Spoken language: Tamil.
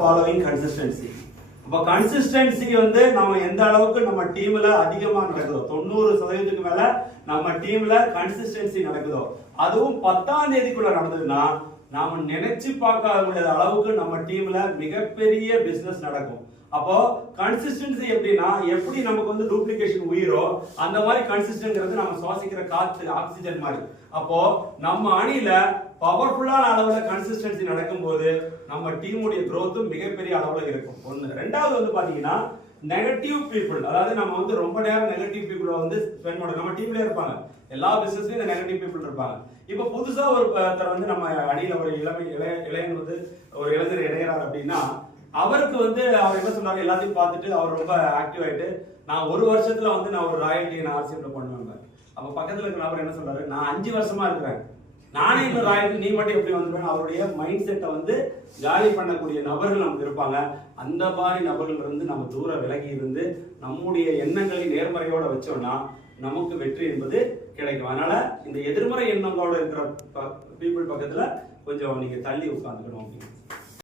Following consistency. அப்போ கன்சிஸ்டன்சி வந்து நம்ம எந்த அளவுக்கு நம்ம டீம்ல அதிகமா நடக்குதோ 90% மேல நம்ம டீம்ல கன்சிஸ்டன்சி நடக்குதோ, அதுவும் 10ஆம் தேதிக்குள்ள நடந்ததுன்னா நாம நினைச்சு பார்க்க முடியாத அளவுக்கு நம்ம டீம்ல மிகப்பெரிய பிசினஸ் நடக்கும். அப்போ கன்சிஸ்டன்சி எப்படின்னா, எப்படி நமக்கு வந்து டூப்ளிகேஷன் உயிரோ அந்த மாதிரி கன்சிஸ்டன்ட்ங்கிறது நம்ம சுவாசிக்கிற காற்று ஆக்சிஜன் மாதிரி. அப்போ நம்ம அணியில பவர்ஃபுல்லான அளவுல கன்சிஸ்டன்சி நடக்கும்போது நம்ம டீமுடைய growth மிகப்பெரிய அளவுல இருக்கும். ஒண்ணு. ரெண்டாவது வந்து பாத்தீங்கன்னா நெகட்டிவ் பீப்புள், அதாவது நம்ம வந்து ரொம்ப நேரம் நெகட்டிவ் பீப்புளை வந்து ஸ்பெண்ட் பண்ண நம்ம டீம்ல இருப்பாங்க. எல்லா பிசினஸ்லயும் இந்த நெகட்டிவ் பீப்புள் இருப்பாங்க. இப்ப புதுசா ஒருத்தர் வந்து நம்ம அணியில ஒரு இளைஞர் வந்து ஒரு இளைஞர் இணையறார் அப்படின்னா, அவருக்கு வந்து அவர் என்ன சொன்னாரு, எல்லாத்தையும் பார்த்துட்டு அவர் ரொம்ப ஆக்டிவ் ஆயிட்டு நான் ஒரு வருஷத்துல வந்து நான் ஒரு ராயல்டி நான் ஆர்சிஎம்ல பண்ணுவேன். அப்ப பக்கத்துல இருக்கிற நபர் என்ன சொல்றாரு, நான் 5 வருஷமா இருக்கிறேன், நானே இன்னும் ராயல்டி, நீ மட்டும் எப்படி வந்துருவேன். அவருடைய மைண்ட் செட்டை வந்து காலி பண்ணக்கூடிய நபர்கள் நமக்கு இருப்பாங்க. அந்த மாதிரி நபர்கள் இருந்து நம்ம தூர விலகி இருந்து நம்முடைய எண்ணங்களை நேர்மறையோட வச்சோம்னா நமக்கு வெற்றி என்பது கிடைக்கும். அதனால இந்த எதிர்மறை எண்ணங்களோட இருக்கிற பீப்புள் பக்கத்துல கொஞ்சம் நீங்க தள்ளி உட்காந்துக்கணும் அப்படின்னு